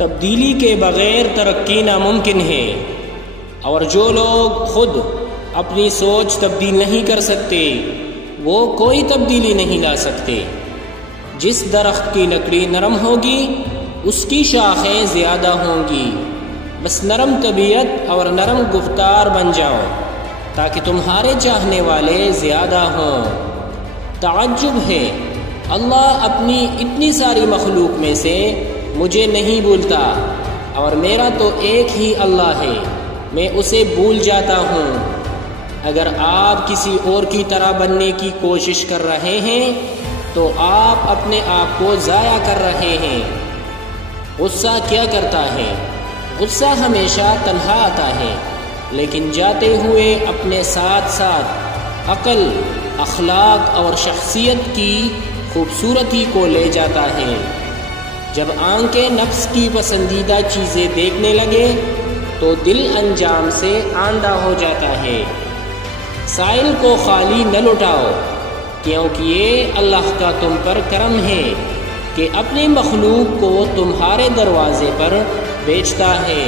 تبدیلی کے بغیر ترقی ناممکن ہے، اور جو لوگ خود اپنی سوچ تبدیل نہیں کر سکتے وہ کوئی تبدیلی نہیں لا سکتے۔ جس درخت کی لکڑی نرم ہوگی اس کی شاخیں زیادہ ہوں گی۔ بس نرم طبیعت اور نرم گفتار بن جاؤ تاکہ تمہارے چاہنے والے زیادہ ہوں۔ تعجب ہے، اللہ اپنی اتنی ساری مخلوق میں سے مجھے نہیں بھولتا، اور میرا تو ایک ہی اللہ ہے، میں اسے بھول جاتا ہوں۔ اگر آپ کسی اور کی طرح بننے کی کوشش کر رہے ہیں تو آپ اپنے آپ کو ضائع کر رہے ہیں۔ غصہ کیا کرتا ہے؟ غصہ ہمیشہ تنہا آتا ہے، لیکن جاتے ہوئے اپنے ساتھ ساتھ عقل، اخلاق اور شخصیت کی خوبصورتی کو لے جاتا ہے۔ جب آنکھیں نفس کی پسندیدہ چیزیں دیکھنے لگے تو دل انجام سے آندھا ہو جاتا ہے۔ سائل کو خالی نہ لٹاؤ، کیونکہ یہ اللہ کا تم پر کرم ہے کہ اپنی مخلوق کو تمہارے دروازے پر بیچتا ہے۔